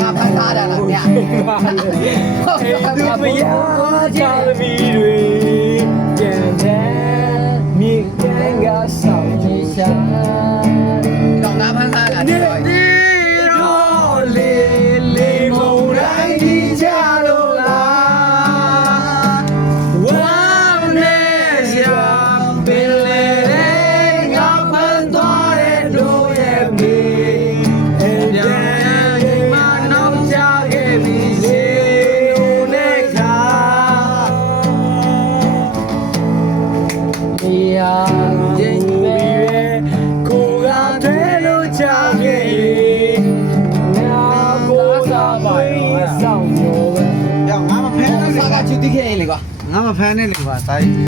ငါဖန်ထားတာလားဗျာသူမရချာသမီးတွေကျန်တဲ့မြေကမ်းကဆောင်ချရှာတော့ငါဖန်ထားတာနေတော့လေလေမုန်တိုင်းဒီကြလို့လားဝမ်းနဲ့ရှာပင်လေငါဖန်သွားတဲ့တို့ရဲ့မြေJane baby, koga telo chage, na koga bai sao nyo. ငါမဖန်ထားတာကချစ်တိခဲ့ရင်လေကွာ ငါမဖမ်းနဲ့လေကွာတိုင်း